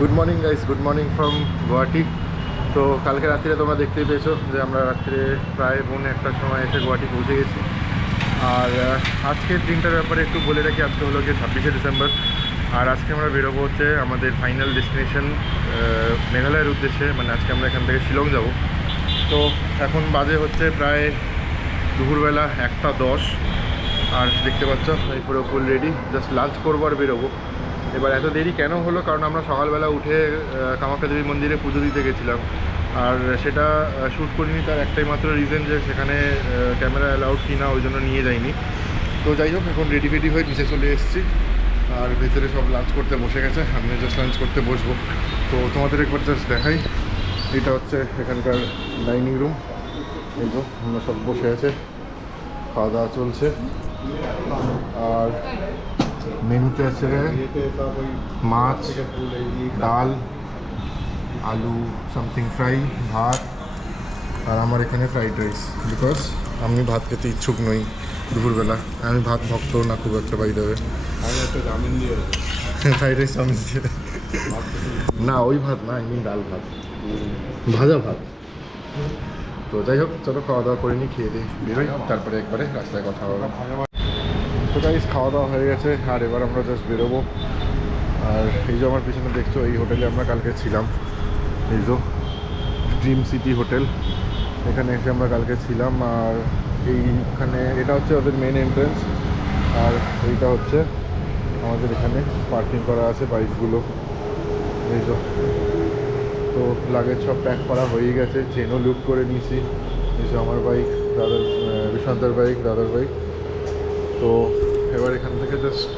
Good morning guys, good morning from Guwahati. তো কালকে রাত্রিরে তোমরা দেখতেই পেয়েছো যে আমরা রাত্রে প্রায় 1:30টার সময় এসে গুয়াহাটি পৌঁছে গেছি। আর আজকের দিনটার ব্যাপারে একটু বলে রাখি, আজকে হলো গিয়ে 26শে ডিসেম্বর। আর আজকে আমরা বেরোবো হচ্ছে আমাদের ফাইনাল ডেস্টিনেশন মেঘালয়ের উদ্দেশ্যে। মানে আজকে আমরা এখান থেকে শিলং যাব। তো এখন বাজে হচ্ছে প্রায় দুপুরবেলা 1:10। আর দেখতে পাচ্ছ এই পুরো ফুল রেডি, জাস্ট লাঞ্চ করবো আর বেরোবো। এবার এত দেরি কেন হলো, কারণ আমরা সকালবেলা উঠে কামাখ্যা দেবী মন্দিরে পুজো দিতে গেছিলাম। আর সেটা শ্যুট করিনি, তার একটাই মাত্র রিজন যে সেখানে ক্যামেরা অ্যালাউড কি না, ওই জন্য নিয়ে যাইনি। তো যাই হোক, এখন রেডি ফেডি হয়ে নিচে চলে এসেছি। আর ভেতরে সব লাঞ্চ করতে বসে গেছে, আমিও জাস্ট লাঞ্চ করতে বসবো। তো তোমাদের একবার জাস্ট দেখাই, এটা হচ্ছে এখানকার ডাইনিং রুম। এই তো আমরা সব বসে আছে, খাওয়া দাওয়া চলছে। আর মেনুতে আছে মাছ, ডাল, আলু সামথিং ফ্রাই, ভাত। আর আমার এখানে ফ্রাইড রাইস, বিকজ আমি ভাত খেতে ইচ্ছুক নই দুপুরবেলা। আমি ভাত ভক্ত না খুব একটা, বাই দেবে ফ্রাইড রাইস চাউমিন দিয়ে না, ওই ভাত না, এমনি ডাল ভাত, ভাজা ভাত। তো যাই হোক, চলো খাওয়া দাওয়া করে নিই, খেয়ে দিই, বেরোই, তারপরে একবারে রাস্তায় কথা হবে। তো গাইস, খাওয়া দাওয়া হয়ে গেছে, আর এবার আমরা জাস্ট বেরোবো। আর এই যে আমার পিছনে দেখছো, এই হোটেলে আমরা কালকে ছিলাম, এই যে ড্রিম সিটি হোটেল। এখানে এসে আমরা কালকে ছিলাম। আর এইখানে এটা হচ্ছে ওদের মেন এন্ট্রেন্স, আর এইটা হচ্ছে আমাদের এখানে পার্কিং করা আছে বাইকগুলো। এই যে, তো লাগেজ সব প্যাক করা হয়ে গেছে, চেনও লুট করে নিয়েছি। এই যে আমার বাইক, দাদার বিশান্তের বাইক, দাদার বাইক। তো এবার এখান থেকে জাস্ট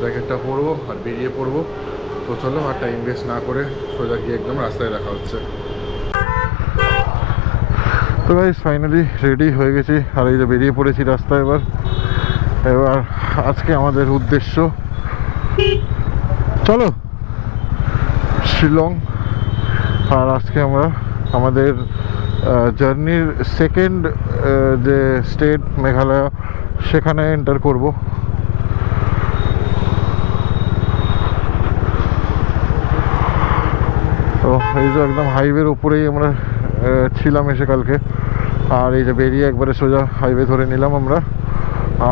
জ্যাকেটটা পরবো আর বেরিয়ে পড়বো। তো চলো, আর টাইম ওয়েস্ট না করে সোজা গিয়ে একদম রাস্তায় দেখা হচ্ছে। তো গাইস, ফাইনালি রেডি হয়ে গেছি, আর এই যে বেরিয়ে পড়েছি রাস্তায়। এবার আজকে আমাদের উদ্দেশ্য, চলো শিলং। আর আজকে আমরা আমাদের জার্নির সেকেন্ড যে স্টেট মেঘালয়, সেখানে এন্টার করব। তো এই যে একদম হাইওয়ের উপরেই আমরা ছিলাম এসে কালকে। আর এই যে বেরিয়ে একবারে সোজা হাইওয়ে ধরে নিলাম আমরা।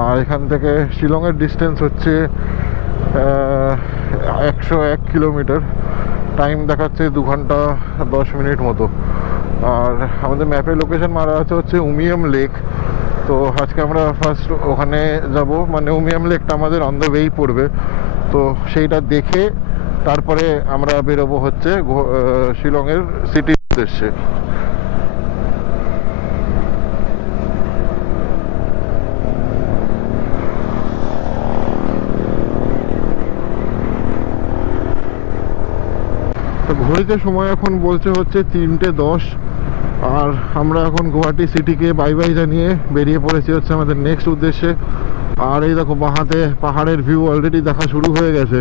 আর এখান থেকে শিলংয়ের ডিস্টেন্স হচ্ছে 101 কিলোমিটার। টাইম দেখাচ্ছে 2 ঘন্টা 10 মিনিট মতো। আর আমাদের ম্যাপে লোকেশন মারা আছে হচ্ছে উমিয়াম লেক। তো আজকে আমরা ফার্স্ট ওখানে যাব, মানে উমিয়াম লেকটা আমাদের অন দ্য ওয়েই পড়বে। তো সেইটা দেখে তারপরে আমরা বেরোবো হচ্ছে শিলংয়ের সিটির উদ্দেশ্যে। তো ঘড়িতে সময় এখন বলছে হচ্ছে 3:10। আর আমরা এখন গুয়াহাটি সিটিকে বাই বাই জানিয়ে বেরিয়ে পড়েছি হচ্ছে আমাদের নেক্সট উদ্দেশ্যে। আর এই দেখো, বাঁহাতে পাহাড়ের ভিউ অলরেডি দেখা শুরু হয়ে গেছে।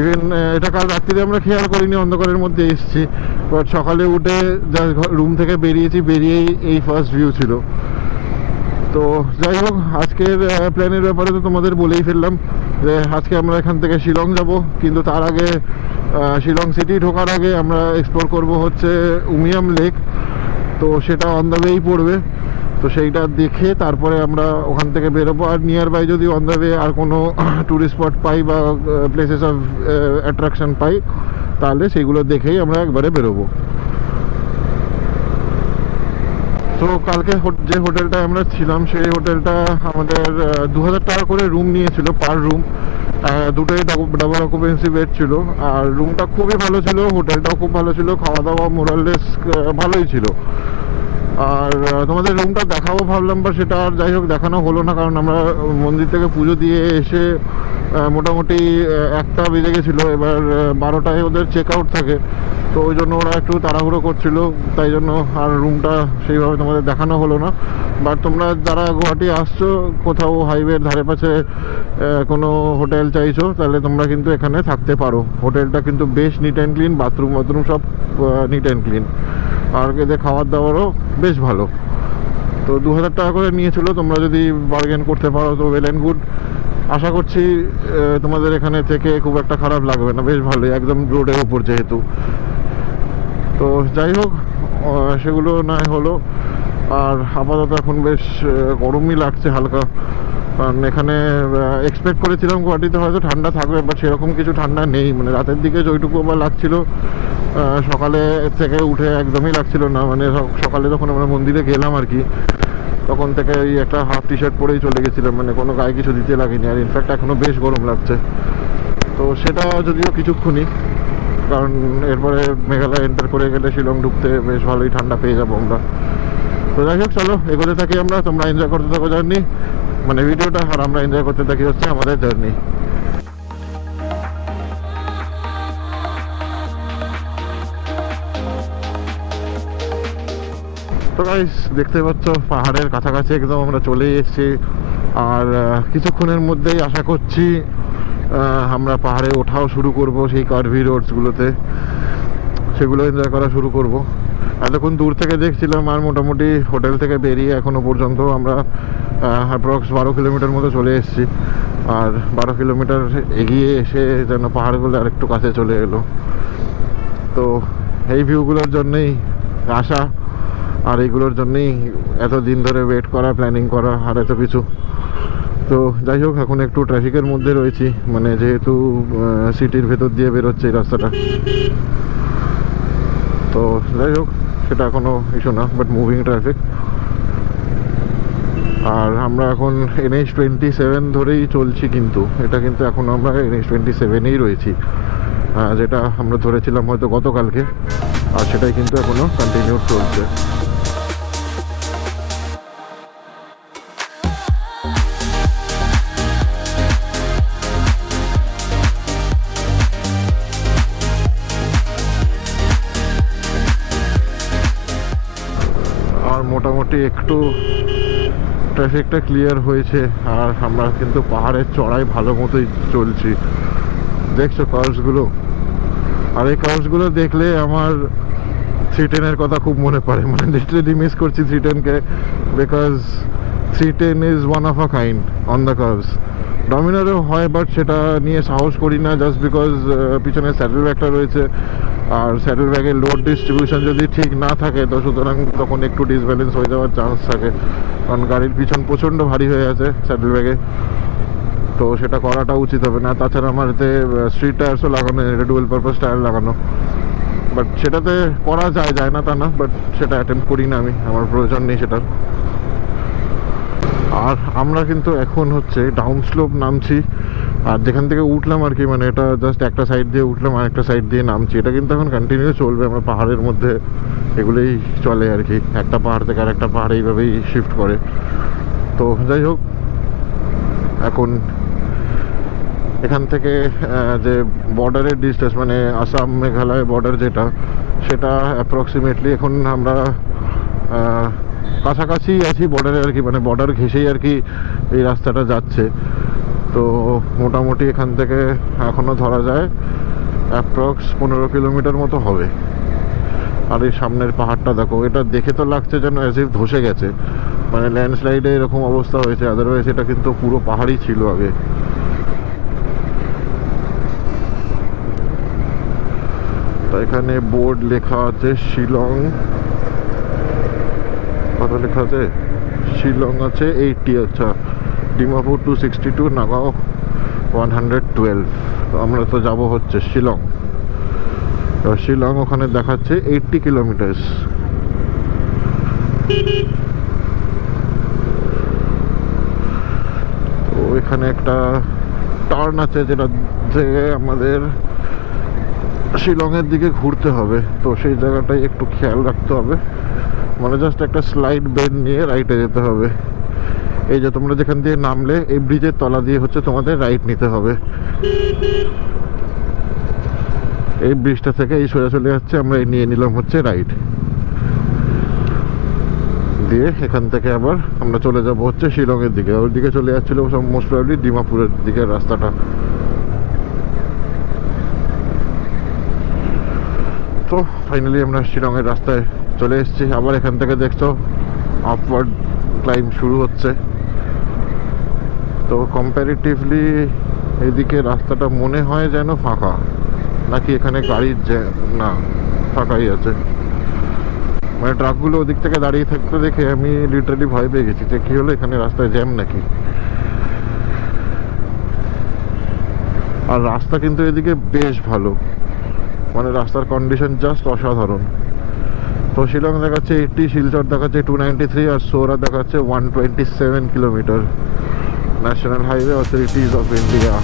ইভেন এটা কাল রাত্রিরে আমরা খেয়াল করিনি, অন্ধকারের মধ্যে এসেছি। বাট সকালে উঠে যা রুম থেকে বেরিয়েছি, বেরিয়েই এই ফার্স্ট ভিউ ছিল। তো যাই হোক, আজকের প্ল্যানের ব্যাপারে তো তোমাদের বলেই ফেললাম যে আজকে আমরা এখান থেকে শিলং যাব। কিন্তু তার আগে শিলং সিটি ঢোকার আগে আমরা এক্সপ্লোর করব হচ্ছে উমিয়াম লেক। তো সেটা অন দ্য ওয়েই পড়বে। তো সেইটা দেখে তারপরে আমরা ওখান থেকে বেরোবো। আর নিয়ার বাই যদি অন দ্য ওয়ে আর কোনো ট্যুরিস্ট স্পট পাই বা প্লেসেস অফ অ্যাট্রাকশন পাই, তাহলে সেগুলো দেখেই আমরা একবারে বেরোবো। তো কালকে যে হোটেলটায় আমরা ছিলাম, সেই হোটেলটা আমাদের 2000 টাকা করে রুম নিয়েছিল পার রুম। দুটোই ডাবল অকুপেন্সি বেড ছিল। আর রুমটা খুবই ভালো ছিল, হোটেলটাও খুব ভালো ছিল, খাওয়া দাওয়া মোরাললেস ভালোই ছিল। আর তোমাদের রুমটা দেখাবো ভাবলাম, বা সেটা আর যাই হোক দেখানো হলো না, কারণ আমরা মন্দির থেকে পুজো দিয়ে এসে মোটামুটি 1টা বেজে গেছিলো। এবার 12টায় ওদের চেক আউট থাকে, তো ওই জন্য ওরা একটু তাড়াহুড়ো করছিল, তাই জন্য আর রুমটা সেইভাবে তোমাদের দেখানো হলো না। বাট তোমরা যারা গুয়াহাটি আসছো, কোথাও হাইওয়ের ধারে পাশে কোনো হোটেল চাইছো, তাহলে তোমরা কিন্তু এখানে থাকতে পারো। হোটেলটা কিন্তু বেশ নিট অ্যান্ড ক্লিন, বাথরুম সব নিট অ্যান্ড ক্লিন। আর এদের খাবার দাবারও বেশ ভালো। তো 2000 টাকা করে নিয়েছিল, তোমরা যদি বার্গেন করতে পারো তো ওয়েল অ্যান্ড গুড। আশা করছি তোমাদের এখানে থেকে খুব একটা খারাপ লাগবে না, বেশ ভালোই, একদম রোডের উপর যেহেতু। তো যাই হোক, সেগুলো নয় হলো। আর আপাতত এখন বেশ গরমই লাগছে হালকা, কারণ এখানে এক্সপেক্ট করেছিলাম গুয়াহাটিতে হয়তো ঠান্ডা থাকবে, বাট সেরকম কিছু ঠান্ডা নেই। মানে রাতের দিকে যেটুকু আবার লাগছিল, সকালে থেকে উঠে একদমই লাগছিল না। মানে সকালে যখন আমরা মন্দিরে গেলাম আর কি, তখন থেকে ওই একটা হাফ টি শার্ট পরেই চলে গেছিলাম, মানে কোনো গায়ে কিছু দিতে লাগেনি। আর ইনফ্যাক্ট এখনও বেশ গরম লাগছে। তো সেটা যদিও কিছুক্ষণই, কারণ এরপরে মেঘালয় এন্টার করে গেলে শিলং ঢুকতে বেশ ভালোই ঠান্ডা পেয়ে যাবো আমরা। তো যাই হোক, চলো এগোতে থাকি আমরা, তোমরা এনজয় করতে থাকো জার্নি, মানে ভিডিওটা, আর আমরা এনজয় করতে থাকি হচ্ছে আমাদের জার্নি। তো গাইস, দেখতে পাচ্ছ পাহাড়ের কাছাকাছি একদম আমরা চলেই এসেছি। আর কিছুক্ষণের মধ্যেই আশা করছি আমরা পাহাড়ে ওঠাও শুরু করব, সেই কার্ভি রোডসগুলোতে, সেগুলো এনজয় করা শুরু করব। এতক্ষণ দূর থেকে দেখছিলাম, আর মোটামুটি হোটেল থেকে বেরিয়ে এখনও পর্যন্ত আমরা অ্যাপ্রক্স 12 কিলোমিটার মতো চলে এসেছি। আর 12 কিলোমিটার এগিয়ে এসে যেন পাহাড়গুলো আরেকটু কাছে চলে এলো। তো এই ভিউগুলোর জন্যেই আসা, আর এইগুলোর জন্যেই এত দিন ধরে ওয়েট করা, প্ল্যানিং করা, আর এত কিছু। তো যাই হোক, এখন একটু ট্রাফিকের মধ্যে রয়েছি, মানে যেহেতু সিটির ভেতর দিয়ে বেরোচ্ছে এই রাস্তাটা। তো যাই হোক, সেটা কোনো ইস্যু না, বাট মুভিং ট্রাফিক। আর আমরা এখন NH27 ধরেই চলছি, কিন্তু এটা কিন্তু এখন আমরা NH27এই রয়েছি, যেটা আমরা ধরেছিলাম হয়তো গতকালকে, আর সেটাই কিন্তু এখনও কন্টিনিউ চলছে। আর মোটামুটি একটু ট্রাফিকটা ক্লিয়ার হয়েছে, আর আমরা কিন্তু পাহাড়ের চড়াই ভালো মতোই চলছি। দেখছো কার্ভসগুলো? আর এই কার্ভসগুলো দেখলে আমার 310-এর কথা খুব মনে পড়ে, মানে লিটারেলি মিস করছি 310-কে, because 310 is one of a kind on the curves. ডমিনারও হয়, বাট সেটা নিয়ে সাহস করি না, জাস্ট বিকজ পিছনে স্যাডেল ব্যাগটা রয়েছে, আর স্যাডেল ব্যাগের লোড ডিস্ট্রিবিউশন যদি ঠিক না থাকে, তো সুতরাং তখন একটু ডিসব্যালেন্স হয়ে যাওয়ার চান্স থাকে, কারণ গাড়ির পিছন প্রচণ্ড ভারী হয়ে আছে স্যাডেল ব্যাগে। তো সেটা করাটা উচিত হবে না। তাছাড়া আমার এতে স্ট্রিট টায়ার্সও লাগানো, এটা ডুয়েল পারপাস টায়ার লাগানো, বাট সেটাতে করা যায় না তা না, বাট সেটা অ্যাটেম্প করি না আমি, আমার প্রয়োজন নেই সেটার। আর আমরা কিন্তু এখন হচ্ছে ডাউন স্লোপ নামছি, আর যেখান থেকে উঠলাম আর কি, মানে এটা জাস্ট একটা সাইড দিয়ে উঠলাম আর একটা সাইড দিয়ে নামছি, এটা কিন্তু এখন কন্টিনিউ চলবে। আমরা পাহাড়ের মধ্যে এগুলোই চলে আর কি, একটা পাহাড় থেকে আর একটা পাহাড় এইভাবেই শিফট করে। তো যাই হোক, এখন এখান থেকে যে বর্ডারের ডিস্টেন্স, মানে আসাম মেঘালয় বর্ডার যেটা, সেটা অ্যাপ্রক্সিমেটলি এখন আমরা কাছাকাছি আছি বর্ডারে আর কি, মানে বর্ডার ঘেঁষেই আর কি এই রাস্তাটা যাচ্ছে। তো মোটামুটি এখান থেকে এখনও ধরা যায় অ্যাপ্রক্স 15 কিলোমিটার মতো হবে। আর এই সামনের পাহাড়টা দেখো, এটা দেখে তো লাগছে যেন অ্যাজ ইফ ধসে গেছে, মানে ল্যান্ডস্লাইডে এরকম অবস্থা হয়েছে, আদারওয়াইজ এটা কিন্তু পুরো পাহাড়ই ছিল আগে। তো এখানে বোর্ড লেখা আছে শিলং, কত লেখা আছে? শিলং আছে 80, আচ্ছা ডিমাপুর 262, নাগাঁও 112। তো আমরা তো যাব হচ্ছে শিলং। তো শিলং ওখানে দেখাচ্ছে 80 কিলোমিটার্স। তো এখানে একটা টার্ন আছে, যেটা থেকে আমাদের শিলংয়ের দিকে ঘুরতে হবে। তো সেই জায়গাটাই একটু খেয়াল রাখতে হবে, মানে জাস্ট একটা স্লাইড বেন্ড নিয়ে রাইটে যেতে হবে। এই যে তোমরা যেখান দিয়ে নামলে, এই ব্রিজের তলা দিয়ে হচ্ছে তোমাদের রাইট নিতে হবে। এই ব্রিজটা থেকে এই সোজা চলে যাচ্ছে, আমরা এই নিয়ে নিলাম হচ্ছে রাইট দিয়ে। এখান থেকে আবার আমরা চলে যাব হচ্ছে শিলংয়ের দিকে। ওর দিকে চলে যাচ্ছিলো সব মোস্ট প্রবাবলি ডিমাপুরের দিকে রাস্তাটা। তো ফাইনালি আমরা শিলংয়ের রাস্তায় চলে এসেছি। আবার এখান থেকে দেখছো আপওয়ার্ড ক্লাইম্ব শুরু হচ্ছে। তো কম্প্যারিটিভলি এদিকে রাস্তাটা মনে হয় যেন ফাঁকা, নাকি এখানে গাড়ির না, ফাঁকাই আছে। মানে ট্রাকগুলো ওদিক থেকে দাঁড়িয়ে থাকতে দেখে আমি লিটারালি ভয় পেয়ে গেছি যে কী হলো, এখানে রাস্তায় জ্যাম নাকি। আর রাস্তা কিন্তু এদিকে বেশ ভালো, মানে রাস্তার কন্ডিশন জাস্ট অসাধারণ। তো শিলং দেখাচ্ছে 80, শিলচর দেখাচ্ছে 293, আর সোরা দেখাচ্ছে 127 kilometre. National highway authorities of India.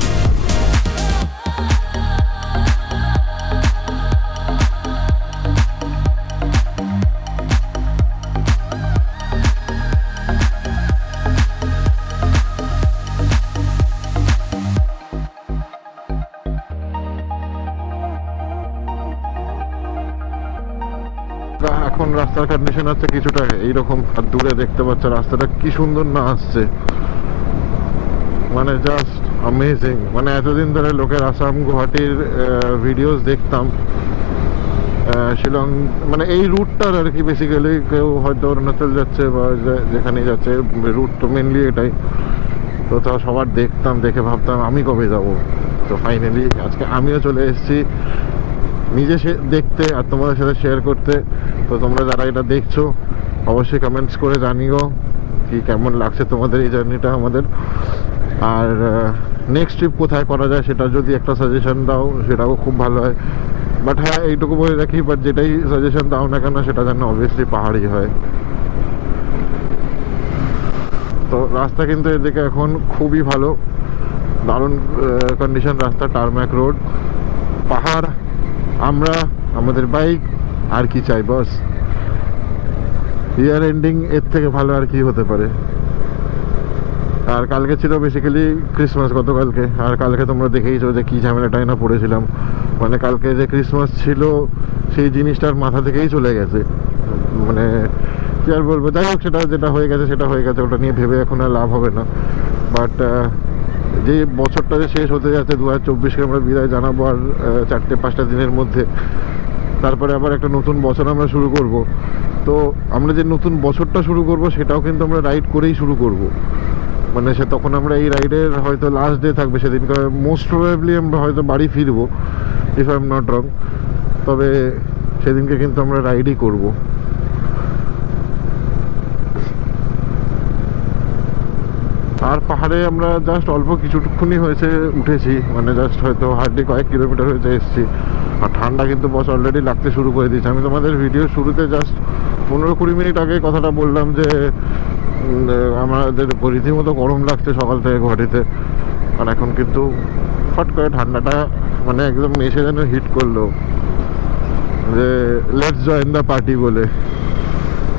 এখন রাস্তার কন্ডিশন আছে কিছুটা এইরকম, আর দূরে দেখতে পাচ্ছ রাস্তাটা কি সুন্দর না আসছে, মানে জাস্ট অ্যামেজিং। মানে এতদিন ধরে লোকের আসাম গুয়াহাটির ভিডিওস দেখতাম, শিলং মানে এই রুটটার আর কি। বেসিক্যালি কেউ হয়তো অরুণাচল যাচ্ছে বা যেখানেই যাচ্ছে, রুট তো মেনলি এটাই। তো তা সবার দেখতাম, দেখে ভাবতাম আমি কবে যাব। তো ফাইনালি আজকে আমিও চলে এসেছি নিজে দেখতে আর তোমাদের সাথে শেয়ার করতে। তো তোমরা যারা এটা দেখছো অবশ্যই কমেন্টস করে জানিও কি কেমন লাগছে তোমাদের এই জার্নিটা আমাদের। আর নেক্সট ট্রিপ কোথায় করা যায় সেটা যদি একটা সাজেশন দাও সেটাও খুব ভালো হয়। বাট হ্যাঁ, এইটুকু বলে রাখি, বাট যেটাই সাজেশন দাও না কেন সেটা যেন অবভিয়াসলি পাহাড়ি হয়। তো রাস্তা কিন্তু এদিকে এখন খুবই ভালো, দারুণ কন্ডিশন রাস্তা, টারম্যাক রোড, পাহাড়, আমরা, আমাদের বাইক, আর কি চাই বস। ইয়ার এন্ডিং এর থেকে ভালো আর কি হতে পারে। আর কালকে ছিল বেসিক্যালি ক্রিসমাস, গতকালকে। আর কালকে তোমরা দেখেইছো যে কী ঝামেলাটাই না পড়েছিলাম। মানে কালকে যে ক্রিসমাস ছিল সেই জিনিসটার মাথা থেকেই চলে গেছে। মানে কী আর বলবো, যাই হোক, সেটা যেটা হয়ে গেছে সেটা হয়ে গেছে, ওটা নিয়ে ভেবে এখন আর লাভ হবে না। বাট যে বছরটা যে শেষ হতে যাচ্ছে 2024কে আমরা বিদায় জানাবো, আর 4-5টা দিনের মধ্যে তারপরে আবার একটা নতুন বছর আমরা শুরু করব। তো আমরা যে নতুন বছরটা শুরু করব সেটাও কিন্তু আমরা রাইড করেই শুরু করব। মানে সে তখন আমরা এই রাইডের হয়তো লাস্ট ডে থাকবে, সেদিনকে মোস্ট প্রবাবলি আমরা হয়তো বাড়ি ফিরবো, if I am not wrong. তবে সেদিনকে কিন্তু আমরা রাইডই করব। আর পাহাড়ে আমরা জাস্ট অল্প কিছুটুকুনি হয়েছে উঠেছি, মানে জাস্ট হয়তো হার্ডলি কয়েক কিলোমিটার হয়েছে এসেছি। আর ঠান্ডা কিন্তু বস অলরেডি লাগতে শুরু করে দিয়েছে। আমি তোমাদের ভিডিও শুরুতে জাস্ট 15-20 মিনিট আগে কথাটা বললাম যে আমাদের রীতিমতো গরম লাগছে সকাল থেকে গুয়াহাটিতে। আর এখন কিন্তু ফট করে ঠান্ডাটা মানে একদম এসে যেন হিট করলো, যে লেটস জয়েন দ্য পার্টি বলে।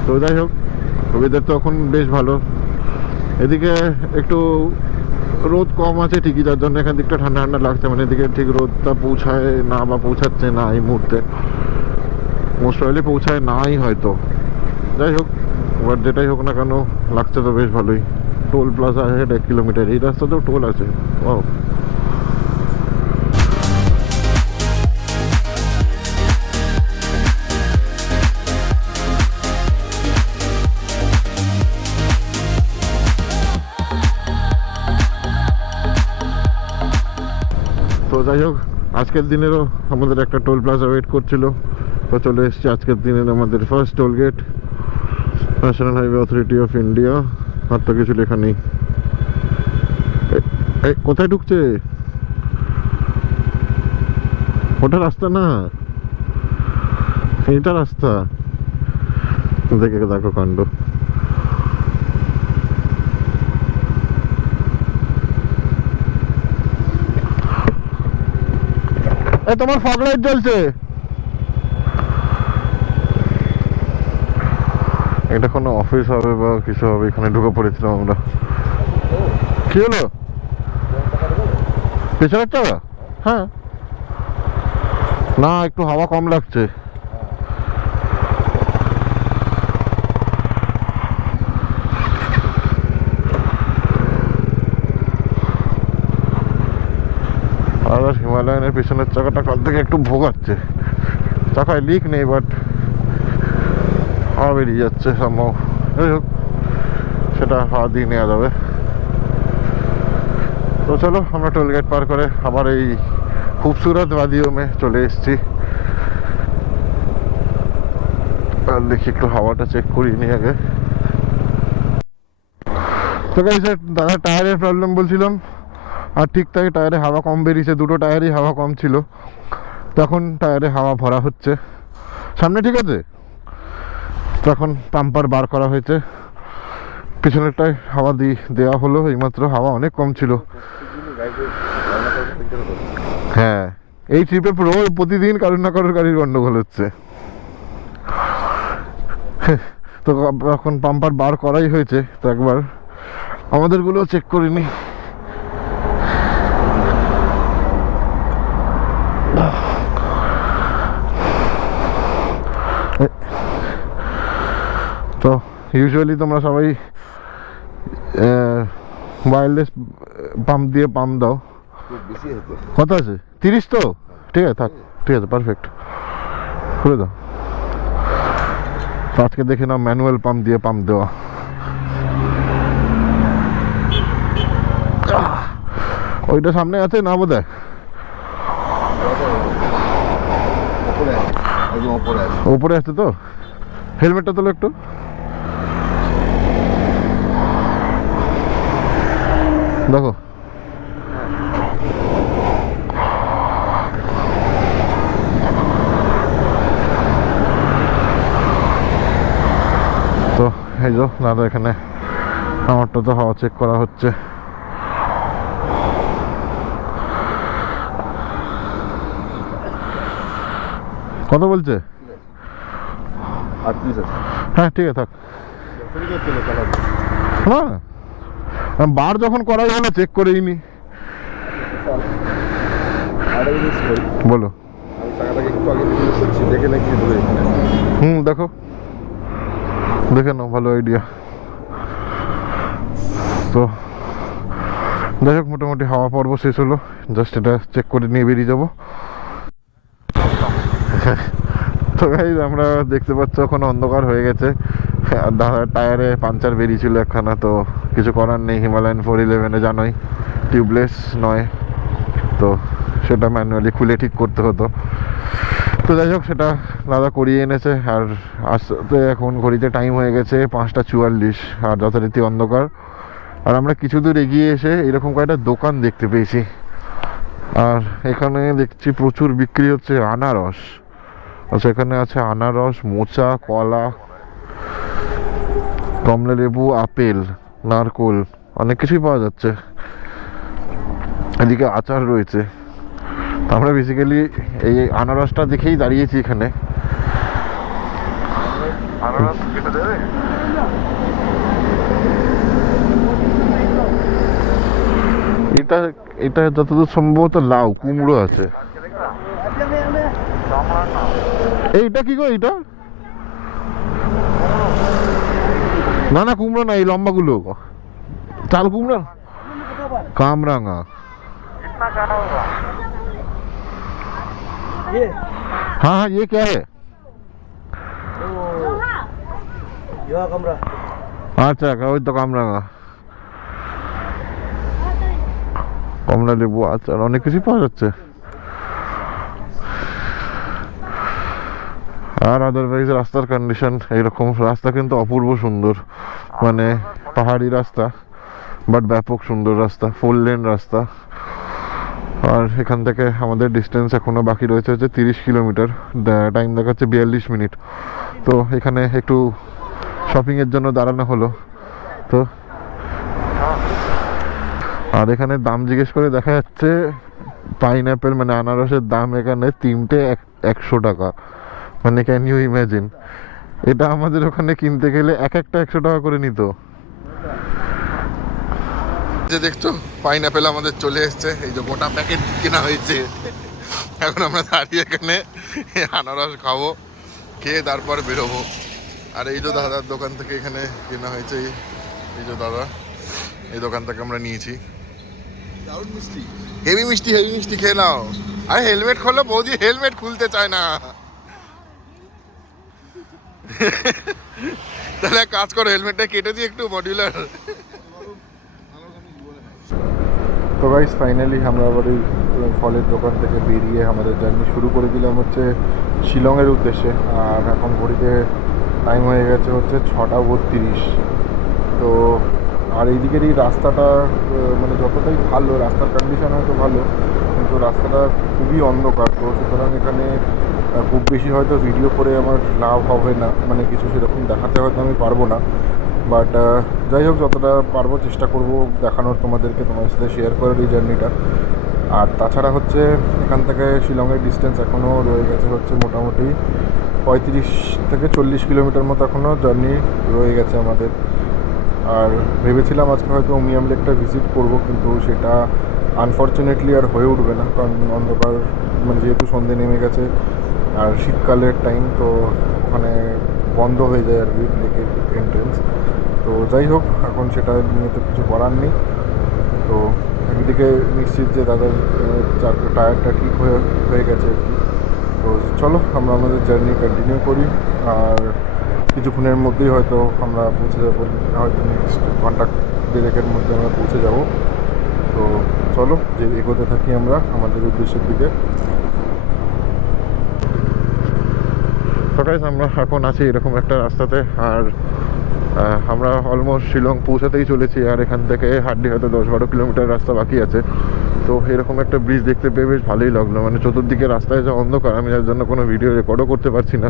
তো যাই হোক, ওয়েদার তো এখন বেশ ভালো। এদিকে একটু রোদ কম আছে ঠিকই, যার জন্য এখান দিকটা ঠান্ডা ঠান্ডা লাগছে। মানে এদিকে ঠিক রোদটা পৌঁছায় না বা পৌঁছাচ্ছে না এই মুহূর্তে, মোস্ট প্রবাবলি পৌঁছায় নাই হয়তো। যাই হোক, এবার যেটাই হোক না কেন লাগছে তো বেশ ভালোই। টোল প্লাজা আছে 1 কিলোমিটার, এই রাস্তাতেও টোল আছে। ও তো যাই হোক, আজকের দিনেরও আমাদের একটা টোল প্লাজা ওয়েট করছিল। তো চলে এসেছি আজকের দিনের আমাদের first toll gate, national highway authority of India. আর তো কিছু লেখা নেই। কোথায় ঢুকছে? ওটা রাস্তা না, এইটা রাস্তা। দেখে দেখো কাণ্ড। তোমার ফগ লাইট জ্বলছে। এটা কোনো অফিস হবে বা কিছু হবে, এখানে ঢুকে পড়েছিলাম আমরা। কি হলো? পেছনের চাকা? হ্যাঁ, না একটু হাওয়া কম লাগছে। আর হিমালয়ানের পিছনের চাকাটা কাল থেকে একটু ভোগাচ্ছে। চাকায় লিক নেই, বাট হাওয়া বেরিয়ে যাচ্ছে সম্ভব। যাই হোক, সেটা হাওয়া দিয়ে নেওয়া যাবে। তো চলো আমরা টোল গেট পার করে আবার এই খুবসুরত ওয়াদিও মে চলে এসেছি। আর দেখি একটু হাওয়াটা চেক করি নি আগে। তো গাইস দাদা টায়ারের প্রবলেম বলছিলাম, আর ঠিক তাই টায়ারে হাওয়া কম বেরিয়েছে, দুটো টায়ারই হাওয়া কম ছিল। তখন টায়ারে হাওয়া ভরা হচ্ছে, সামনে ঠিক আছে। তখন পাম্পার বার করা হয়েছে, পিছনেরটায় হাওয়া দেওয়া হলো এইমাত্র, হাওয়া অনেক কম ছিল। হ্যাঁ এই ট্রিপে প্রতিদিন কারোর না কারোর গাড়ির গন্ডগোল হচ্ছে। তো এখন পাম্পার বার করাই হয়েছে, তো একবার আমাদেরগুলো চেক করিনি। তো ইউজুয়ালি তোমরা সবাই ওয়্যারলেস পাম্প দিয়ে পাম্প দাও। কত আছে 30? তো ঠিক আছে থাক, ঠিক আছে পারফেক্ট, করে দাও। তো আজকে দেখে নাও ম্যানুয়াল পাম্প দিয়ে পাম্প দেওয়া। ওইটা সামনে আছে না বোধ হয়, ওপরে আছে তো। হেলমেটটা তোলো একটু। দেখো তো এই যো দাদা এখানে আমারটা তো হাওয়া চেক করা হচ্ছে। কত বলছে? হ্যাঁ ঠিক আছে থাক। না বার যখন করাই হলো চেক করেই নি। বলো। দেখো দেখে নাও, ভালো আইডিয়া। তো যাই হোক মোটামুটি হাওয়া পর্ব শেষ হলো, জাস্ট এটা চেক করে নিয়ে বেরিয়ে যাবো। তো গাইস আমরা দেখতে পাচ্ছ এখন অন্ধকার হয়ে গেছে, টায়ারে পাঞ্চার বেরিয়েছিল একখানা, তো কিছু করার নেই। হিমালয়ান 411 জানোই টিউবলেস নয়, তো সেটা ম্যানুয়ালি খুলে ঠিক করতে হতো। তো যাই হোক সেটা দাদা করিয়ে এনেছে। আর আসতে এখন ঘড়িতে টাইম হয়ে গেছে 5:44, আর যথারীতি অন্ধকার। আর আমরা কিছু দূর এগিয়ে এসে এরকম কয়েকটা দোকান দেখতে পেয়েছি, আর এখানে দেখছি প্রচুর বিক্রি হচ্ছে আনারস। আচ্ছা এখানে আছে আনারস, মোচা, কলা, কমলা লেবু, আপেল, নারকোল, অনেক কিছুই পাওয়া যাচ্ছে। এদিকে আচার রয়েছে। আমরা বেসিক্যালি এই আনারসটা দেখেই দাঁড়িয়েছি এখানে। এটা এটা যতদূর সম্ভবত লাউ, কুমড়ো আছে। এইটা কি গো? এইটা না না কুমড়ো না, এই লম্বাগুলো চাল কুমড়ো, কামরাঙা। हाँ हाँ ये क्या है? আচ্ছা ওই তো কামরাঙা, কমলা লেবু, আচার, অনেক কিছু পাওয়া যাচ্ছে। আর আদারওয়াইজ রাস্তার কন্ডিশন এইরকম। রাস্তা কিন্তু অপূর্ব সুন্দর, মানে পাহাড়ি রাস্তা বাট ব্যাপক সুন্দর রাস্তা, 4 লেন রাস্তা। আর এখান থেকে আমাদের ডিস্টেন্স এখনো বাকি রয়েছে হচ্ছে 30 কিলোমিটার, টাইম দেখাচ্ছে 42 মিনিট। তো এখানে একটু শপিংয়ের জন্য দাঁড়ানো হলো। তো আর এখানে দাম জিজ্ঞেস করে দেখা যাচ্ছে পাইনঅ্যাপেল মানে আনারসের দাম এখানে 3টে 100 টাকা। মানে ক্যান ইউ ইমাজিন? এটা আমাদের ওখানে কিনতে গেলে একটা 100 টাকা করে নিত। যে দেখছো পাইনঅ্যাপেল আমাদের চলে এসছে, এই যে গোটা প্যাকেট কেনা হয়েছে। এখন আমরা দাঁড়িয়ে এখানে আনারস খাবো, খেয়ে তারপর বেরোবো। আর এই যে দাদার দোকান থেকে এখানে কেনা হয়েছে, এই যে দাদা এই দোকান থেকে আমরা নিয়েছি। হেভি মিষ্টি, হেভি মিষ্টি, খেয়ে নাও। আরে হেলমেট খোলো, বৌদি হেলমেট খুলতে চায় না। তাহলে কাজ করো, হেলমেটটা কেটে দিয়ে একটু মডিউলার। তো গাইস ফাইনালি আমরা আবার ওই ফলের দোকান থেকে বেরিয়ে আমাদের জার্নি শুরু করে দিলাম হচ্ছে শিলংয়ের উদ্দেশ্যে। আর এখন ঘড়িতে টাইম হয়ে গেছে হচ্ছে 6:32। তো আর এই দিকের এই রাস্তাটা মানে যতটাই ভালো, রাস্তার কন্ডিশন হয়তো ভালো, কিন্তু রাস্তাটা খুবই অন্ধকার। তো সুতরাং এখানে খুব বেশি হয়তো ভিডিও করে আমার লাভ হবে না, মানে কিছু সেরকম দেখাতে হয়তো আমি পারবো না। বাট যাই হোক, যতটা পারবো চেষ্টা করব দেখানোর তোমাদেরকে, তোমাদের সাথে শেয়ার করার এই জার্নিটা। আর তাছাড়া হচ্ছে এখান থেকে শিলংয়ের ডিস্টেন্স এখনও রয়ে গেছে হচ্ছে মোটামুটি 35 থেকে 40 কিলোমিটার মতো এখনও জার্নি রয়ে গেছে আমাদের। আর ভেবেছিলাম আজকে হয়তো উমিয়াম লেকটা ভিজিট করব, কিন্তু সেটা আনফর্চুনেটলি আর হয়ে উঠবে না, কারণ অন্ধকার, মানে যেহেতু সন্ধে নেমে গেছে আর শীতকালের টাইম, তো ওখানে বন্ধ হয়ে যায় আর কি লেকের এন্ট্রেন্স। তো যাই হোক, এখন সেটা নিয়ে তো কিছু করার নেই। তো একদিকে নিশ্চিত যে দাদার টায়ারটা ঠিক হয়ে গেছে আর কি। তো চলো আমরা আমাদের জার্নি কন্টিনিউ করি। আর কিছুক্ষণের মধ্যেই হয়তো আমরা পৌঁছে যাবো, হয়তো নেক্সট ঘন্টা দেড়েকের মধ্যে আমরা পৌঁছে যাব। তো চলো যে এগোতে থাকি আমরা আমাদের উদ্দেশ্যের দিকে। তো গাইস আমরা এখন আছি এরকম একটা রাস্তাতে, আর আমরা অলমোস্ট শিলং পৌঁছাতেই চলেছি। আর এখান থেকে হার্ডলি হয়তো 10-12 কিলোমিটার রাস্তা বাকি আছে। তো এরকম একটা ব্রিজ দেখতে পেয়ে বেশ ভালোই লাগলো। মানে চতুর্দিকে রাস্তায় যা অন্ধকার, আমি যার জন্য কোনো ভিডিও রেকর্ডও করতে পারছি না।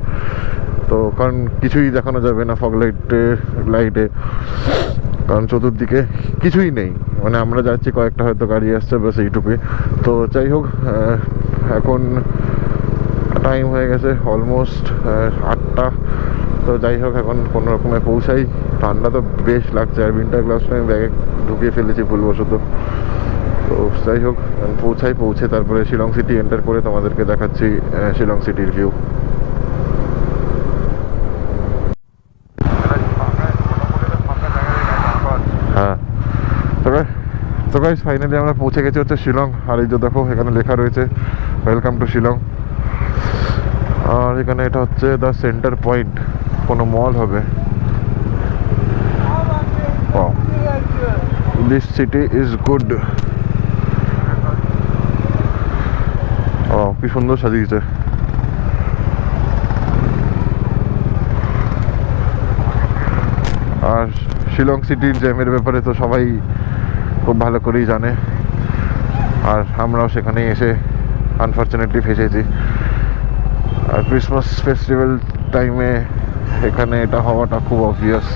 তো কারণ কিছুই দেখানো যাবে না ফগ লাইটে, কারণ চতুর্দিকে কিছুই নেই। মানে আমরা যাচ্ছি, কয়েকটা হয়তো গাড়ি আসছে, বাস এইটুকুই। তো যাই হোক, এখন টাইম হয়ে গেছে অলমোস্ট 8টা। তো যাই হোক, এখন কোনো রকমে পৌঁছাই। ঠান্ডা তো বেশ লাগছে, আর উইন্টার গ্লাভসটা আমি ব্যাগে ঢুকিয়ে ফেলেছি ভুলবশত। তো যাই হোক, পৌঁছে তারপরে শিলং সিটি এন্টার করে তোমাদেরকে দেখাচ্ছি শিলং সিটির ভিউ। হ্যাঁ, তো গাইস ফাইনালি আমরা পৌঁছে গেছি হচ্ছে শিলং। আর এই যে দেখো, এখানে লেখা রয়েছে ওয়েলকাম টু শিলং। আর এখানে এটা হচ্ছে দ্য সেন্টার পয়েন্ট, কোনো মল হবে। This city is good. ও কি সুন্দর সাজিয়েছে। আর শিলং সিটির জ্যামের ব্যাপারে তো সবাই খুব ভালো করেই জানে, আর আমরাও সেখানে এসে আনফর্চুনেটলি ফেসেছি। আর ক্রিসমাস ফেস্টিভ্যাল টাইমে এখানে এটা হওয়াটা খুব অবভিয়াস।